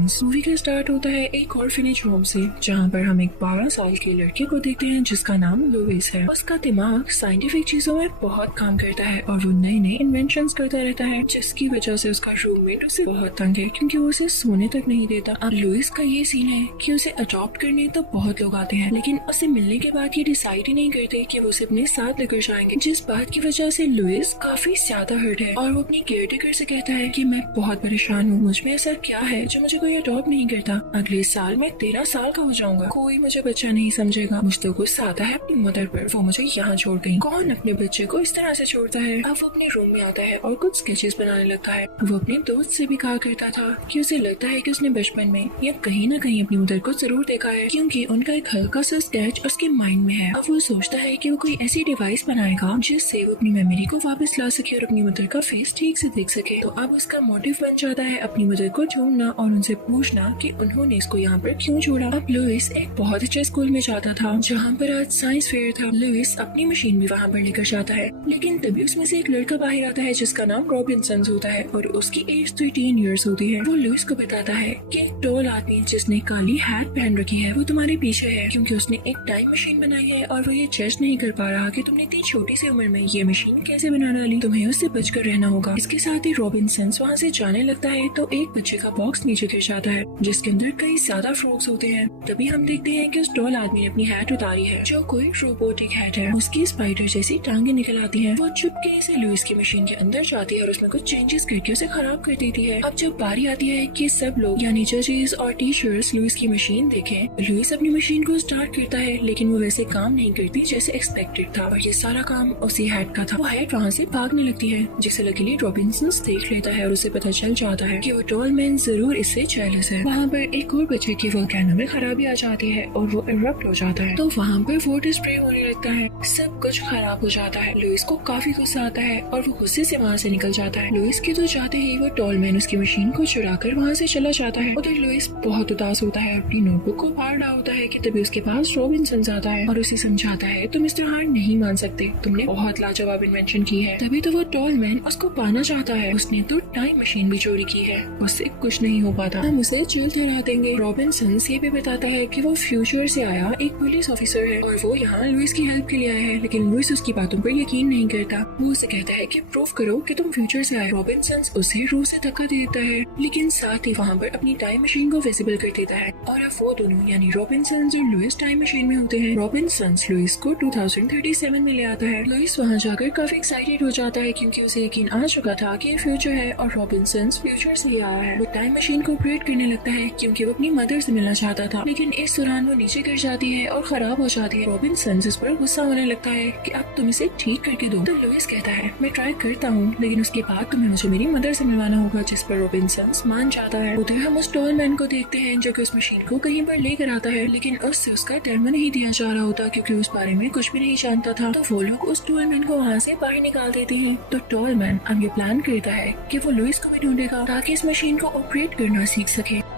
Movie का start होता है एक ऑर्फनेज होम से, जहाँ पर हम एक 12 साल के लड़के को देखते हैं जिसका नाम लुइस है। उसका दिमाग साइंटिफिक चीजों में बहुत काम करता है और वो नए नए इन्वेंशंस करता रहता है, जिसकी वजह से उसका रूममेट उसे बहुत तंग है क्योंकि वो उसे सोने तक नहीं देता। अब लुइस का ये सीन है कि उसे अडॉप्ट करने तो बहुत लोग आते हैं, लेकिन उसे मिलने के बाद ये डिसाइड ही नहीं करते कि वो उसे अपने साथ लेकर जाएंगे, जिस बात की वजह से लुइस काफी ज्यादा हर्ट है और वो अपनी केयर टेकर से कहता है कि मैं बहुत परेशान हूँ, मुझ में ऐसा क्या है जो मुझे कोई अडॉप्ट नहीं करता। अगले साल मैं 13 साल का हो जाऊंगा, कोई मुझे बच्चा नहीं समझेगा। मुझ तो गुस्सा आता है अपनी मदर पर, वो मुझे यहाँ छोड़ गई। कौन अपने बच्चे को इस तरह से छोड़ता है। अब वो अपने रूम में आता है और कुछ स्केचेस बनाने लगता है। वो अपने दोस्त से भी कहा करता था कि उसे लगता है कि उसने बचपन में या कहीं न कहीं अपनी मदर को जरूर देखा है, क्योंकि उनका एक हल्का सा स्केच उसके माइंड में है। अब वो सोचता है कि वो कोई ऐसी डिवाइस बनाएगा जिससे वो अपनी मेमोरी को वापस ला सके और अपनी मदर का फेस ठीक से देख सके। तो अब उसका मोटिव बन जाता है अपनी मदर को ढूंढना और उनसे पूछना कि उन्होंने इसको यहाँ पर क्यों छोड़ा। अब लुइस एक बहुत अच्छे स्कूल में जाता था जहाँ पर आज साइंस फेयर था। लुइस अपनी मशीन भी वहाँ पर लेकर जाता है, लेकिन तभी उसमें से एक लड़का बाहर आता है जिसका नाम रॉबिन्सन होता है और उसकी एज 13 ईयर्स होती है। वो लुइस को बताता है कि एक टॉल आदमी जिसने काली हैट पहन रखी है वो तुम्हारे पीछे है, क्योंकि उसने एक टाइम मशीन बनाई है और वो ये जज नहीं कर पा रहा कि तुमने इतनी छोटी सी उम्र में ये मशीन कैसे बना डाली। तुम्हें उससे बचकर रहना होगा। इसके साथ ही रॉबिन्सन वहाँ से जाने लगता है तो एक बच्चे का बॉक्स नीचे गिर जाता है जिसके अंदर कई ज्यादा फ्रॉग्स होते हैं। तभी हम देखते हैं कि उस टॉल आदमी ने अपनी हैट उतारी है जो कोई रोबोटिक हैट है। उसकी स्पाइडर जैसी टांगे निकल आती हैं। वो चुपके से लुइस की मशीन के अंदर जाती है और उसमें कुछ चेंजेस करके उसे खराब कर देती है। अब जब बारी आती है कि सब लोग यानी जजेस और टीचर्स लुइस की मशीन देखें, लुइस अपनी मशीन को स्टार्ट करता है लेकिन वो वैसे काम नहीं करती जैसे एक्सपेक्टेड था और ये सारा काम उसी हैट का था। वो हैट वहाँ से भागने लगती है जिसे लकीली रॉबिन्सन देख लेता है और उसे पता चल जाता है कि वो टॉल मैन जरूर इससे जेलस है। वहाँ पर एक और बच्चे की वोल्केनो में खराबी आ जाती है और वो इरप्ट हो जाता है, तो वहाँ पर वाटर स्प्रे होने लगता है। सब कुछ खराब हो जाता है। लुइस को काफी गुस्सा आता है और वो गुस्से से वहाँ से निकल जाता है। लुइस के तो जाते ही वो टॉल मैन उसकी मशीन को चुरा कर वहाँ से चला जाता है। उधर लुइस बहुत उदास होता है, अपनी नोटबुक को फाड़ रहा होता है कि तभी उसके पास रॉबिन्सन आता है और उसे समझाता है तुम इस तरह हार नहीं मान सकते, तुमने बहुत लाजवाब इन्वेंशन की है। तभी तो वो टॉल मैन उसको पाना चाहता है। उसने तो टाइम मशीन भी चोरी की है, उससे कुछ नहीं हो पाता, हम उसे जेल ठहरा देंगे। रॉबिन्सन ये भी बताता है कि वो फ्यूचर से आया एक पुलिस ऑफिसर है और वो यहाँ लुइस की हेल्प के लिए आया है, लेकिन लुइस उसकी बातों पर यकीन नहीं करता। वो उसे कहता है कि प्रूफ करो कि तुम फ्यूचर से आए। रॉबिन्सन उसे रूह से धक्का दे देता है, लेकिन साथ ही वहाँ पर अपनी टाइम मशीन को विजिबल कर देता है और अब वो दोनों यानी रॉबिन्सन और लुइस टाइम मशीन में होते हैं। रॉबिन्सन लुइस को 2037 में ले आता है। लुइस वहाँ जाकर काफी एक्साइटेड हो जाता है क्योंकि उसे यकीन आ चुका था कि ये फ्यूचर है और रॉबिन्सन फ्यूचर से ही आया है। वो टाइम मशीन को ऑपरेट करने लगता है क्योंकि वो अपनी मदर से मिलना चाहता था, लेकिन इस दौरान वो नीचे गिर जाती है और खराब हो जाती है। रॉबिन्सन इस पर गुस्सा होने लगता है कि अब तुम इसे ठीक करके दो। तो लुइस कहता है मैं ट्राई करता हूँ, लेकिन उसके बाद तुम्हें मुझे मेरी मदर से मिलवाना होगा, जिस पर रॉबिन्सन मान जाता है। उधर हम उस टॉल मैन को देखते हैं जो कि उस मशीन को कहीं पर लेकर आता है, लेकिन उससे उसका डेमो नहीं दिया जा रहा होता क्योंकि उस बारे में कुछ भी नहीं जानता था। तो वो लोग उस टॉल मैन को वहाँ से बाहर निकाल देते हैं। तो टॉल मैन अब ये प्लान करता है कि वो लुइस को भी ढूंढेगा ताकि इस मशीन को ऑपरेट करना सीख सके।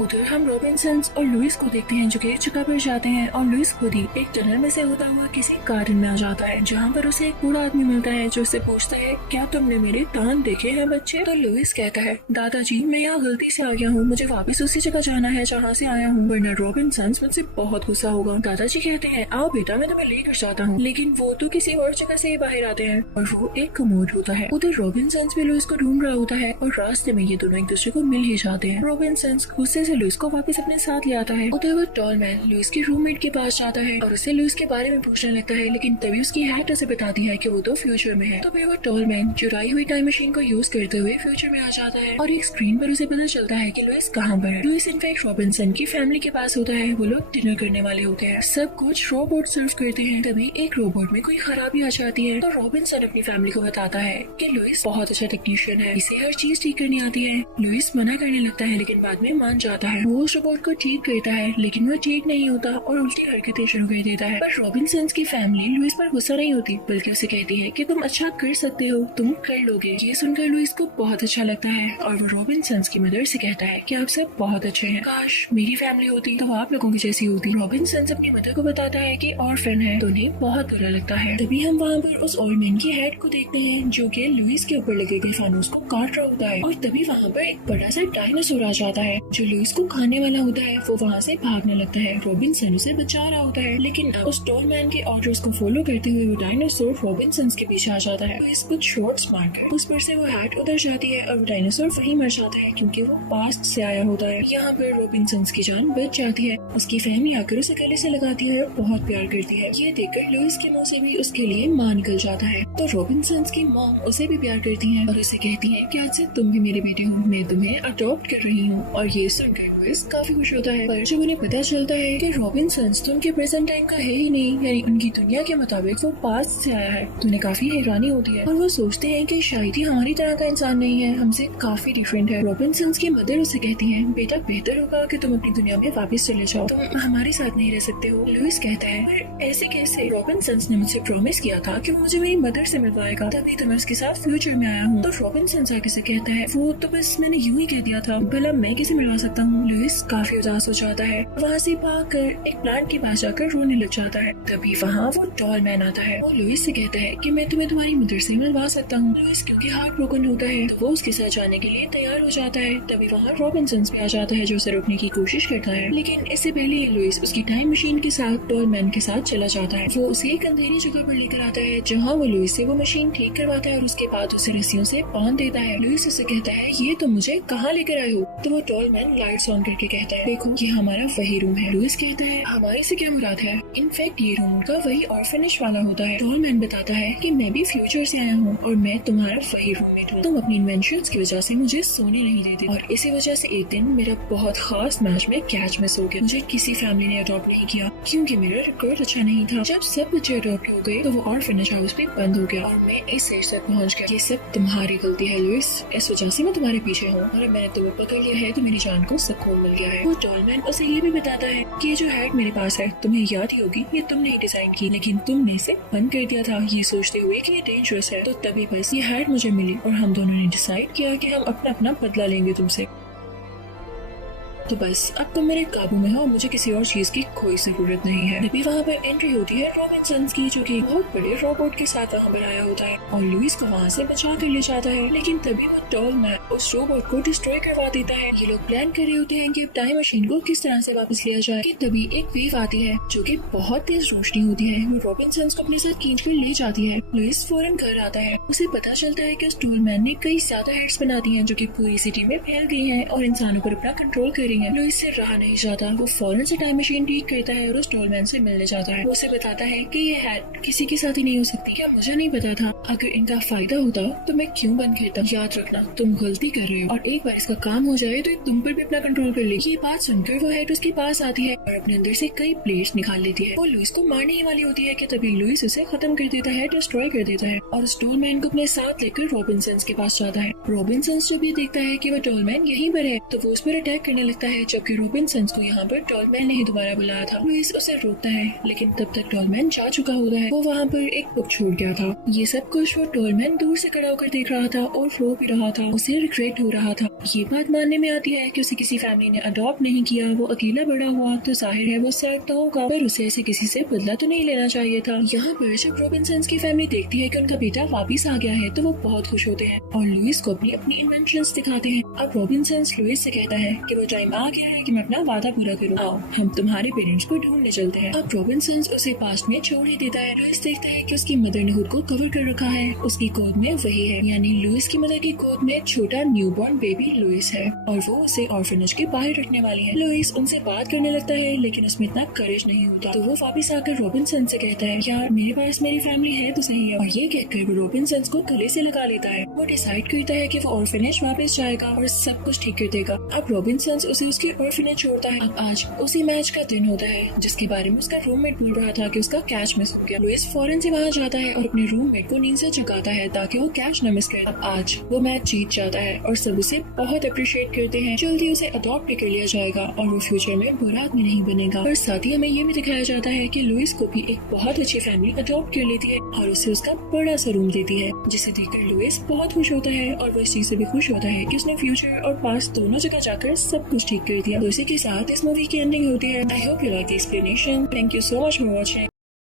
उधर हम रॉबिन्सन और लुइस को देखते हैं जो कि एक जगह पर जाते हैं और लुइस खुद ही एक टनल में से होता हुआ किसी गार्डन में आ जाता है जहाँ पर उसे एक बूढ़ा आदमी मिलता है जो उससे पूछता है क्या तुमने मेरे दांत देखे हैं बच्चे। तो लुइस कहता है दादाजी मैं यहाँ गलती से आ गया हूँ, मुझे वापस उसी जगह जाना है जहाँ से आया हूँ, वरना रॉबिन्सन मुझसे बहुत गुस्सा होगा। दादाजी कहते हैं आओ बेटा मैं तुम्हें लेकर जाता हूँ, लेकिन वो तो किसी और जगह से बाहर आते हैं और वो एक कमोड होता है। उधर रॉबिन्सन भी लुइस को ढूंढ रहा होता है और रास्ते में ये दोनों एक दूसरे को मिल ही जाते हैं। रॉबिन्सन गुस्से से लुइस को वापस अपने साथ ले आता है। उधर वो टॉल मैन लुइस के रूममेट के पास जाता है और उसे लुइस के बारे में पूछने लगता है, लेकिन तभी उसकी हैट उसे बताती है कि वो तो फ्यूचर में है। तो फिर वो टॉल मैन चुराई हुई टाइम मशीन को यूज करते हुए फ्यूचर में आ जाता है और एक स्क्रीन पर उसे पता चलता है कि लुइस कहाँ पर है। लुइस इनफैक्ट रॉबिन्सन की फैमिली के पास होता है। वो लोग डिनर करने वाले होते हैं, सब कुछ रोबोट सर्व करते हैं। तभी एक रोबोट में कोई खराबी आ जाती है तो रॉबिन्सन अपनी फैमिली को बताता है कि लुइस बहुत अच्छा टेक्नीशियन है, इसे हर चीज ठीक करनी आती है। लुइस मना करने लगता है लेकिन बाद में मान जाता है। वो रोबोट को ठीक करता है लेकिन वो ठीक नहीं होता और उल्टी हरकतें शुरू कर देता है। पर रॉबिन्सन की फैमिली लुइस पर गुस्सा नहीं होती बल्कि उसे कहती है कि तुम अच्छा कर सकते हो, तुम कर लोगे। ये सुनकर लुइस को बहुत अच्छा लगता है और वो रॉबिन्सन की मदर से कहता है कि आप सब बहुत अच्छे हैं, काश मेरी फैमिली होती तो आप लोगों की जैसी होती। रॉबिन्सन अपनी मदर को बताता है कि ऑर्फन है तो उन्हें बहुत बुरा लगता है। तभी हम वहाँ पर उस ओल्ड मैन की हेड को देखते हैं जो कि लुइस के ऊपर लगे गए फानूस को काट रहा होता है और तभी वहाँ पर एक बड़ा सा डायनासोर आ जाता है जो लुइस को खाने वाला होता है वो वहाँ से भागने लगता है। रॉबिन्सन उसे बचा रहा होता है, लेकिन उस टॉल मैन के ऑर्डर्स को फॉलो करते हुए वो डायनासोर रॉबिन्सन के पीछे आ जाता है। लुइस कुछ शॉट्स मारकर उस पर से वो हैट उतर जाती है और डायनासोर वहीं मर जाता है क्योंकि वो पास्ट से आया होता है। यहाँ पर रॉबिन्सन की जान बच जाती है। उसकी फैमिली आकर उसे गले से लगाती है और बहुत प्यार करती है। ये देखकर लुइस के मुंह से भी उसके लिए मां निकल जाता है। तो रॉबिन्सन की मॉम उसे भी प्यार करती है और उसे कहती है कि आज से तुम भी मेरे बेटे हो, मैं तुम्हें अडॉप्ट कर रही हूँ। और ये सुनकर लुइस काफी खुश होता है। पर जब उन्हें पता चलता है कि रॉबिन्सन तो उनके प्रेजेंट टाइम का है ही नहीं, यानी उनकी दुनिया के मुताबिक वो पास्ट से आया है, तो उन्हें काफी हैरानी होती है और वो सोचते हैं कि शायद ही हमारी तरह का इंसान नहीं है, हमसे काफी डिफरेंट है। रॉबिन्सन की मदर उसे कहती है, बेटा बेहतर होगा कि तुम अपनी दुनिया में वापस चले जाओ, तुम हमारे साथ नहीं रह सकते हो। लुइस कहता है, पर ऐसे कैसे? रॉबिन्सन ने मुझे प्रॉमिस किया था कि वो मुझे मेरी मदर से मिलवाएगा, तभी तो मैं उसके साथ फ्यूचर में आया हूँ। तो रॉबिन्सन आगे से कहता है, वो तो बस मैंने यूं ही कह दिया था, भला मैं किसे मिलवा सकता हूँ। लुइस काफी उदास हो जाता है। वहाँ से भागकर एक प्लांट के पास जाकर रोने लग जाता है। तभी वहाँ वो टॉल मैन आता है। वो लुइस से कहता है कि मैं तुम्हें तुम्हारी मदर से मिलवा सकता हूँ। लुइस क्योंकि हार्ट ब्रोकन होता है तो वो उसके साथ जाने के लिए तैयार हो जाता है। तभी वहाँ रॉबिन्सन भी आ जाता है जो उसे रोकने की कोशिश करता है, लेकिन इससे पहले लुइस उसकी टाइम मशीन के साथ टॉल मैन के साथ चला जाता है। वो उसे एक अंधेरी जगह पर लेकर आता है जहाँ वो लुइस से वो मशीन ठीक करवाता है और उसके बाद उसे रस्सियों से बांध देता है। लुइस उसे कहता है, ये तुम मुझे कहाँ लेकर आए हो? तो वो टॉल मैन लाइट्स ऑन करके कहता है, देखो ये हमारा वही रूम है। लुइस कहता है, हमारे से क्या मुराद है? इनफैक्ट ये रूम का वही ऑर्फनेज वाला होता है। टॉल मैन बताता है कि मैं भी फ्यूचर से आया हूँ और मैं तुम्हारा वही रूममेट हूँ। तुम अपनी इन्वेंशंस की वजह से मुझे सोने नहीं देते और इसी वजह से एक दिन मेरा बहुत खास मैच में कैच मिस हो गया। मुझे किसी फैमिली ने अडॉप्ट नहीं किया क्योंकि मेरा रिकॉर्ड अच्छा नहीं था। जब सब बच्चे अडॉप्ट हो गए तो वो ऑर्फनेज हाउस भी बंद हो गया और मैं इस एज तक पहुँच गया। ये सब तुम्हारी गलती है लुइस, इस वजह से मैं तुम्हारे पीछे हूँ और मैंने तुम्हें पकड़ लिया है तो मेरी जान को सुकून मिल गया है। वो टॉल मैन उसे ये भी बताता है कि ये जो हैट मेरे पास है तुम्हें याद ही होगी, ये तुमने ही डिजाइन की, लेकिन तुमने इसे बंद कर दिया था ये सोचते हुए कि ये डेंजरस है। तो तभी बस ये हैट मुझे मिली और हम दोनों ने डिसाइड किया कि हम अपना अपना बदला लेंगे तुमसे। तो बस अब तुम मेरे काबू में हो और मुझे किसी और चीज की कोई जरूरत नहीं है। तभी वहाँ पर एंट्री होती है रॉबिन्सन की, जो कि बहुत बड़े रोबोट के साथ वहाँ पर आया होता है और लुइस को वहाँ से बचा कर ले जाता है। लेकिन तभी वो टॉल मैन उस रोबोट को डिस्ट्रॉय करवा देता है। ये लोग प्लान कर रहे होते हैं कि अब टाइम मशीन को किस तरह से वापस लिया जाए कि तभी एक वेव आती है जो कि बहुत तेज रोशनी होती है। वो रॉबिन्सन को अपने साथ खींच कर ले जाती है। लुइस फौरन घर आता है। उसे पता चलता है कि उस टॉल मैन ने कई ज्यादा हेड्स बना दी हैं जो कि पूरी सिटी में फैल गई हैं और इंसानों पर अपना कंट्रोल कर रही हैं। लुइस से रहा नहीं जाता। वो फौरन से टाइम मशीन ठीक करता है और उस टॉल मैन से मिलने जाता है। वो उसे बताता है कि ये हैट किसी के साथ ही नहीं हो सकती। क्या मुझे नहीं पता था? अगर इनका फायदा होता तो मैं क्यों बंद करता? याद रखना तुम गलती कर रहे हो और एक बार इसका काम हो जाए तो ये तुम पर भी अपना कंट्रोल कर लेगी। ये बात सुनकर वो हैट उसके पास आती है और अपने अंदर से कई प्लेट्स निकाल लेती है। वो लुइस को मारने ही वाली होती है कि तभी लुइस उसे खत्म कर देता है, डिस्ट्रॉय कर देता है और उस टॉल मैन को अपने साथ लेकर रॉबिन्सन के पास जाता है। रॉबिन्सन जब ये देखता है कि वो टॉल मैन यहीं पर है तो वो उस पर अटैक करने लगता है, जबकि रॉबिन्सन को यहाँ पर टॉल मैन ने ही दोबारा बुलाया था। लुइस उसे रोकता है लेकिन तब तक टॉल मैन जा चुका होता है। वो वहाँ पर एक बुक छूट गया था। ये सब कुछ वो टॉल मैन दूर से खड़ा होकर देख रहा था और रो भी रहा था। उसे रिग्रेट हो रहा था। ये बात मानने में आती है कि उसे किसी फैमिली ने अडॉप्ट नहीं किया। वो अकेला बड़ा हुआ तो जाहिर है वो सैड तो होगा, पर उसे ऐसे किसी से बदला तो नहीं लेना चाहिए था। यहाँ पर जब रॉबिन्सन की फैमिली देखती है कि उनका बेटा वापिस आ गया है तो वो बहुत खुश होते हैं और लुइस को अपनी अपनी इन्वेंशंस दिखाते हैं। अब रॉबिन्सन लुइस से कहता है कि वो टाइम आ गया है कि मैं अपना वादा पूरा करूँ, आओ हम तुम्हारे पेरेंट्स को ढूंढने चलते हैं। अब रॉबिन्सन उसे पास्ट में छोड़ ही देता है। लुइस देखता है कि उसकी मदर ने खुद को कवर कर रखा है। उसकी गोद में वही है, यानी लुइस की मदर की गोद में छोटा न्यूबॉर्न बेबी लुइस है और वो उसे ऑर्फनेज के बाहर रखने वाली है। लुइस उनसे बात करने लगता है लेकिन उसमें इतना करेज नहीं होता। तो वो वापस आकर रॉबिन्सन से कहता है, यार मेरे पास मेरी फैमिली है तो सही है। और ये कहकर वो रॉबिन्सन को गले से लगा लेता है। वो डिसाइड करता है कि वो ऑर्फनेज वापस जाएगा और सब कुछ ठीक कर देगा। अब रॉबिन्सन उसे उसके ऑर्फनेज छोड़ता है। अब आज उसी मैच का दिन होता है जिसके बारे में उसका रूममेट बोल रहा था कि उसका कैच मिस हो गया। लुइस फौरन से वहाँ जाता है और अपने रूममेट को नींद से जगाता है ताकि वो कैच न मिस करे। अब आज वो मैच जीत जाता है और सब उसे बहुत अप्रिशिएट करते हैं। जल्दी उसे अडॉप्ट भी कर लिया जाएगा और वो फ्यूचर में बुरा आदमी नहीं बनेगा। और साथ ही हमें ये भी दिखाया जाता है कि लुइस को भी एक बहुत अच्छी फैमिली अडॉप्ट कर लेती है और उसे उसका बड़ा सा रूम देती है, जिसे देखकर लुइस बहुत खुश होता है और वो इस चीज से भी खुश होता है कि उसने फ्यूचर और पास्ट दोनों जगह जाकर सब कुछ ठीक कर दिया। तो इसी के साथ इस मूवी की एंडिंग होती है। I hope you like the explanation. Thank you so much for watching.